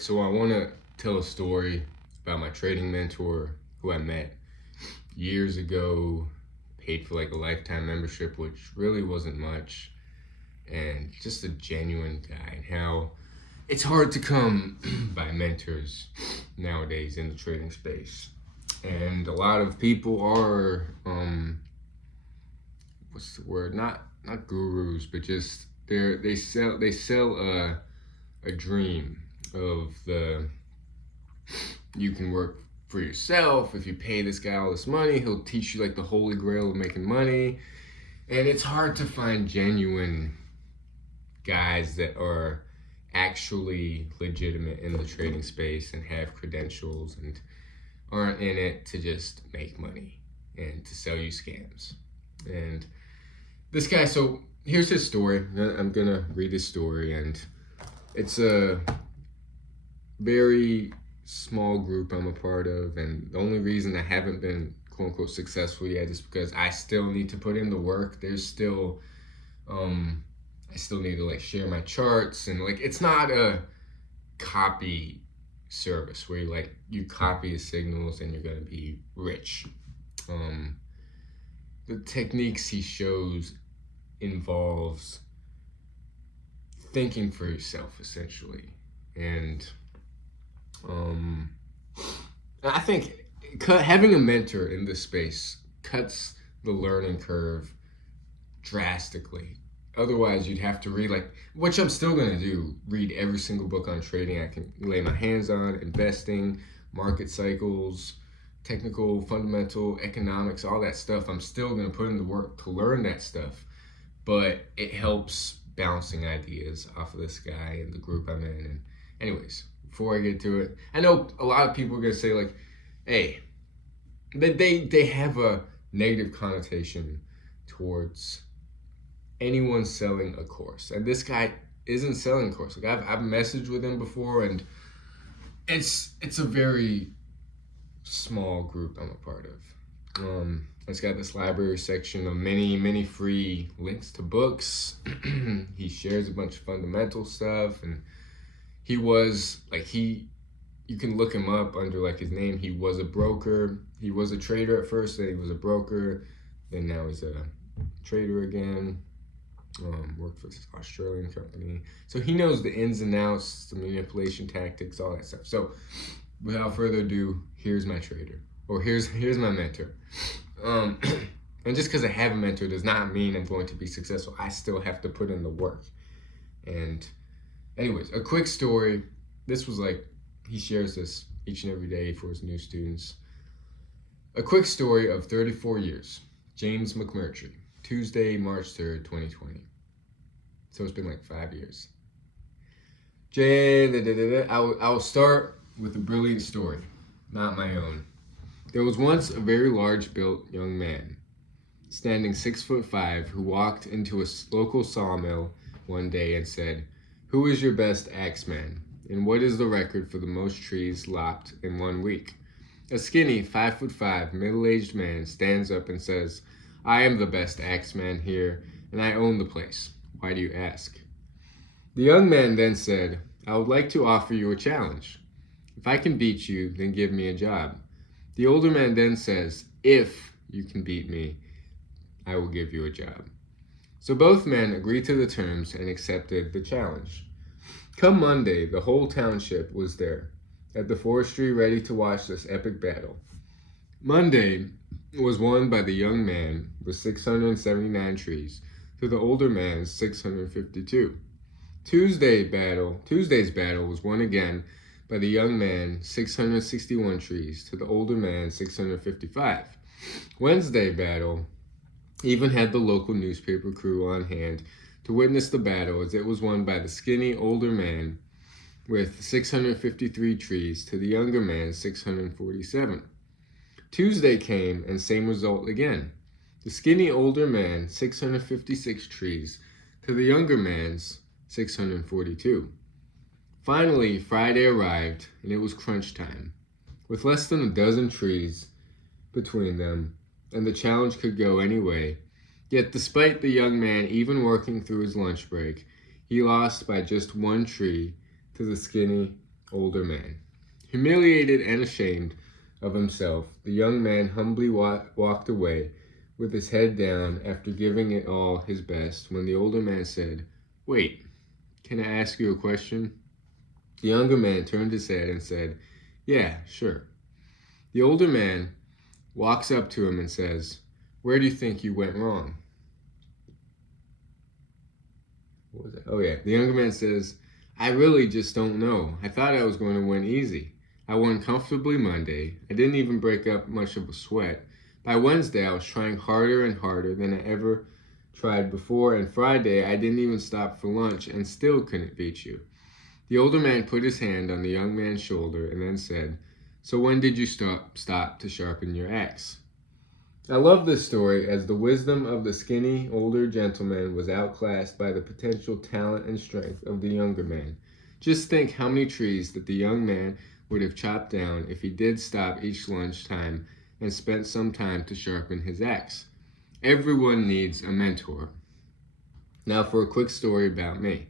So I want to tell a story about my trading mentor who I met years ago, paid for like a lifetime membership, which really wasn't much, and just a genuine guy, and how it's hard to come by mentors nowadays in the trading space. And a lot of people are, what's the word? Not gurus, but just they sell a dream of the you can work for yourself. If you pay this guy all this money, he'll teach you like the holy grail of making money. And it's hard to find genuine guys that are actually legitimate in the trading space and have credentials and aren't in it to just make money and to sell you scams. And this guy, so here's his story. I'm gonna read his story, and it's a very small group I'm a part of, and the only reason I haven't been quote unquote successful yet is because I still need to put in the work. There's still I still need to like share my charts, and like it's not a copy service where you copy the signals and you're gonna be rich. The techniques he shows involves thinking for yourself essentially, and I think having a mentor in this space cuts the learning curve drastically. Otherwise, you'd have to read, like, which I'm still going to do, read every single book on trading I can lay my hands on, investing, market cycles, technical, fundamental, economics, all that stuff. I'm still going to put in the work to learn that stuff. But it helps bouncing ideas off of this guy and the group I'm in. And anyways, before I get to it, I know a lot of people are going to say, like, hey, they have a negative connotation towards anyone selling a course, and this guy isn't selling a course. Like I've messaged with him before, and it's a very small group I'm a part of. It's got this library section of many free links to books. He shares a bunch of fundamental stuff, and you can look him up under like his name. He was a broker. He was a trader at first, then he was a broker, then now he's a trader again. Worked for this Australian company. So he knows the ins and outs, the manipulation tactics, all that stuff. So without further ado, here's my trader. Or here's my mentor. And just because I have a mentor does not mean I'm going to be successful. I still have to put in the work. And anyways, a quick story. This was like, he shares this each and every day for his new students. A quick story of 34 years. James McMurtry. Tuesday, March 3rd, 2020. So it's been like 5 years. I'll start with a brilliant story, not my own. There was once a very large built young man, standing 6'5", who walked into a local sawmill one day and said, "Who is your best axeman? And what is the record for the most trees lopped in 1 week?" A skinny 5'5" middle-aged man stands up and says, "I am the best axeman here, and I own the place. Why do you ask?" The young man then said, "I would like to offer you a challenge. If I can beat you, then give me a job." The older man then says, "If you can beat me, I will give you a job." So both men agreed to the terms and accepted the challenge. Come Monday, the whole township was there at the forestry ready to watch this epic battle. Monday was won by the young man with 679 trees to the older man's 652. Tuesday's battle was won again by the young man 661 trees to the older man 655. Wednesday battle even had the local newspaper crew on hand to witness the battle, as it was won by the skinny older man with 653 trees to the younger man's 647. Tuesday came, and same result again. The skinny older man, 656 trees, to the younger man's 642. Finally, Friday arrived, and it was crunch time. With less than a dozen trees between them, and the challenge could go any way, yet despite the young man even working through his lunch break, he lost by just one tree to the skinny older man. Humiliated and ashamed of himself, the young man humbly walked away with his head down after giving it all his best when the older man said, "Wait, can I ask you a question?" The younger man turned his head and said, "Yeah, sure." The older man walks up to him and says, "Where do you think you went wrong?" What was that? Oh, yeah. The younger man says, "I really just don't know. I thought I was going to win easy. I won comfortably Monday. I didn't even break up much of a sweat. By Wednesday, I was trying harder and harder than I ever tried before, and Friday, I didn't even stop for lunch and still couldn't beat you." The older man put his hand on the young man's shoulder and then said, "So when did you stop to sharpen your axe?" I love this story as the wisdom of the skinny, older gentleman was outclassed by the potential talent and strength of the younger man. Just think how many trees that the young man would have chopped down if he did stop each lunchtime and spent some time to sharpen his axe. Everyone needs a mentor. Now for a quick story about me.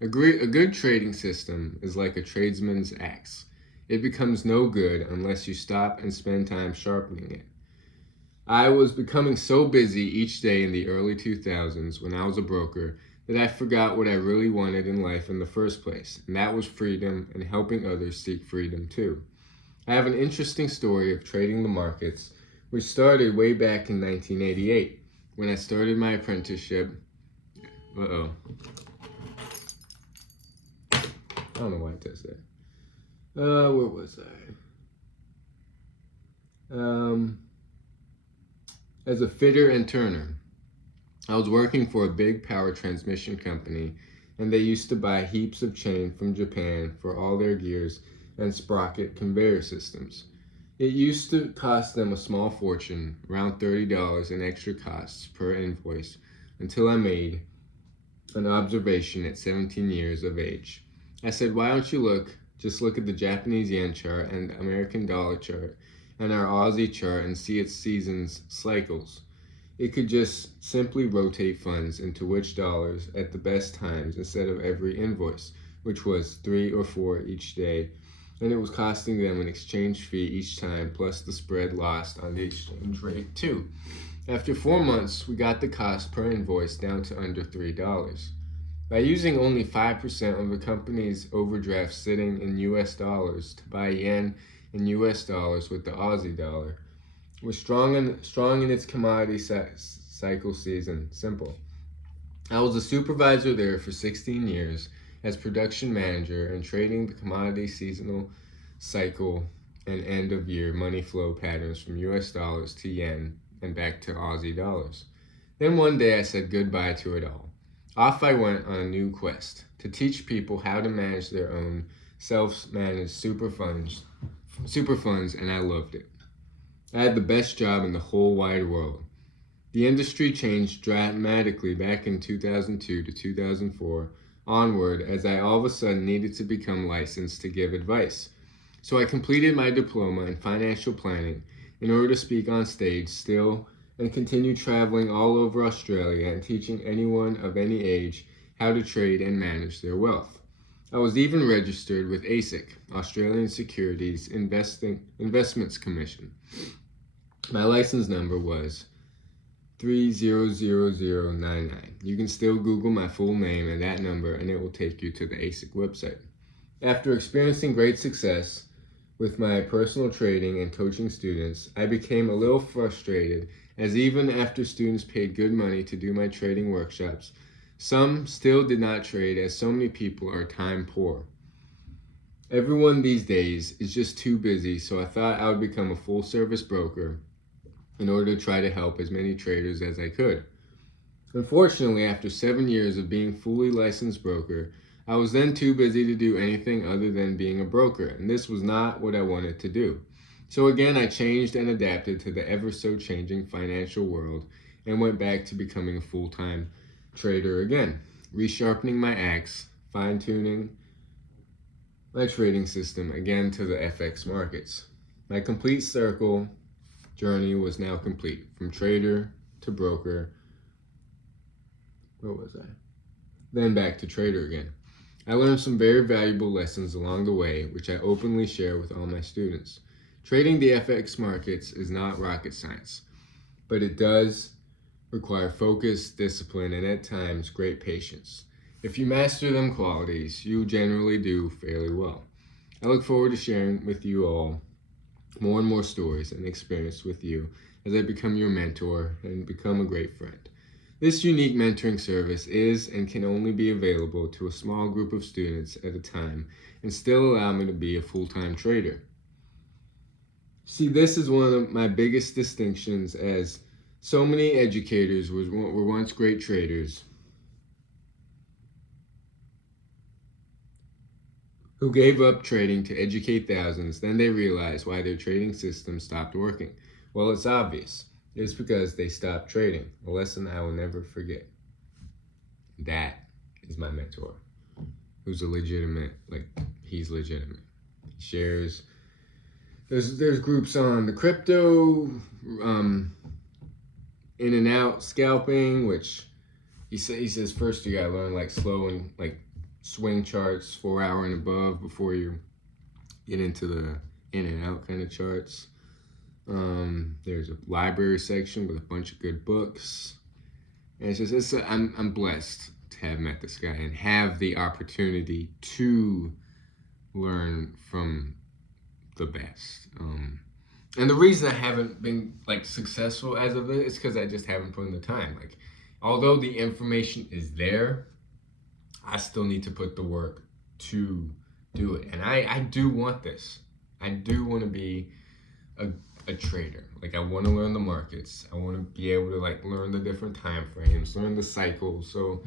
A good trading system is like a tradesman's axe. It becomes no good unless you stop and spend time sharpening it. I was becoming so busy each day in the early 2000s when I was a broker that I forgot what I really wanted in life in the first place, and that was freedom and helping others seek freedom too. I have an interesting story of trading the markets, which started way back in 1988 when I started my apprenticeship. I don't know why it does that. Where was I? As a fitter and turner. I was working for a big power transmission company, and they used to buy heaps of chain from Japan for all their gears and sprocket conveyor systems. It used to cost them a small fortune, around $30 in extra costs per invoice, until I made an observation at 17 years of age. I said, "Why don't you just look at the Japanese yen chart and American dollar chart and our Aussie chart and see its seasons cycles. It could just simply rotate funds into which dollars at the best times instead of every invoice, which was 3 or 4 each day, and it was costing them an exchange fee each time plus the spread lost on the exchange rate too." After 4 months, we got the cost per invoice down to under $3. By using only 5% of the company's overdraft sitting in US dollars to buy yen and US dollars with the Aussie dollar, was strong in its commodity cycle season. Simple. I was a supervisor there for 16 years as production manager and trading the commodity seasonal cycle and end of year money flow patterns from US dollars to yen and back to Aussie dollars. Then one day I said goodbye to it all. Off I went on a new quest to teach people how to manage their own self-managed super funds, and I loved it. I had the best job in the whole wide world. The industry changed dramatically back in 2002 to 2004 onward as I all of a sudden needed to become licensed to give advice. So I completed my diploma in financial planning in order to speak on stage still and continue traveling all over Australia and teaching anyone of any age how to trade and manage their wealth. I was even registered with ASIC, Australian Securities Investments Commission. My license number was 300099. You can still Google my full name and that number and it will take you to the ASIC website. After experiencing great success with my personal trading and coaching students, I became a little frustrated as even after students paid good money to do my trading workshops, some still did not trade as so many people are time poor. Everyone these days is just too busy, so I thought I would become a full service broker in order to try to help as many traders as I could. Unfortunately, after 7 years of being fully licensed broker, I was then too busy to do anything other than being a broker, and this was not what I wanted to do. So again, I changed and adapted to the ever so changing financial world and went back to becoming a full-time trader again, resharpening my axe, fine-tuning my trading system again to the FX markets. My complete circle journey was now complete, from trader to broker. Where was I? Then back to trader again. I learned some very valuable lessons along the way, which I openly share with all my students. Trading the FX markets is not rocket science, but it does require focus, discipline, and at times great patience. If you master them qualities, you generally do fairly well. I look forward to sharing with you all more and more stories and experience with you as I become your mentor and become a great friend. This unique mentoring service is and can only be available to a small group of students at a time and still allow me to be a full-time trader. See, this is one of my biggest distinctions, as so many educators were once great traders who gave up trading to educate thousands. Then they realized why their trading system stopped working. Well, it's obvious. It's because they stopped trading. A lesson I will never forget. That is my mentor, who's he's legitimate. He shares. There's groups on the crypto, in and out scalping, which he says first you gotta learn slow and swing charts, 4 hour and above, before you get into the in and out kind of charts. There's a library section with a bunch of good books, and I'm blessed to have met this guy and have the opportunity to learn from the best. And the reason I haven't been successful as of it is because I just haven't put in the time. Although the information is there, I still need to put the work to do it. And I do want this. I do want to be a trader. I want to learn the markets. I want to be able to learn the different time frames, learn the cycles. So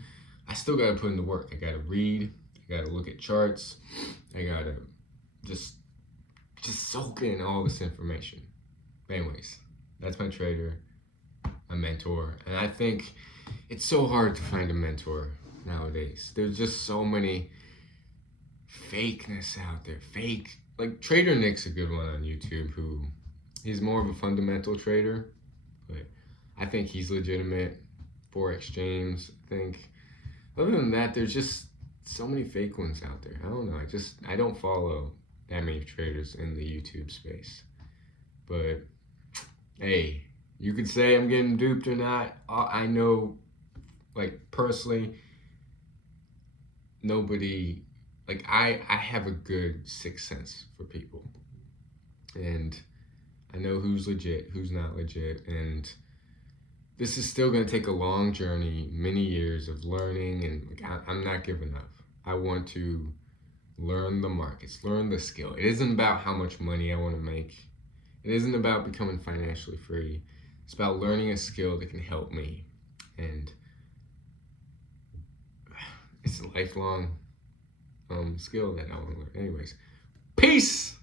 I still got to put in the work. I got to read. I got to look at charts. I got to just soak in all this information. But anyways, that's my trader, my mentor. And I think it's so hard to find a mentor nowadays. There's just so many fakeness out there. Trader Nick's a good one on YouTube, he's more of a fundamental trader, but I think he's legitimate. Forex James, I think. Other than that, there's just so many fake ones out there. I don't know. I don't follow that many traders in the YouTube space. But hey, you could say I'm getting duped or not. I know, personally, nobody, I have a good sixth sense for people. And I know who's legit, who's not legit. And this is still going to take a long journey, many years of learning. And I'm not giving up. I want to learn the markets, learn the skill. It isn't about how much money I want to make. It isn't about becoming financially free. It's about learning a skill that can help me. And it's a lifelong skill that I want to learn. Anyways, peace!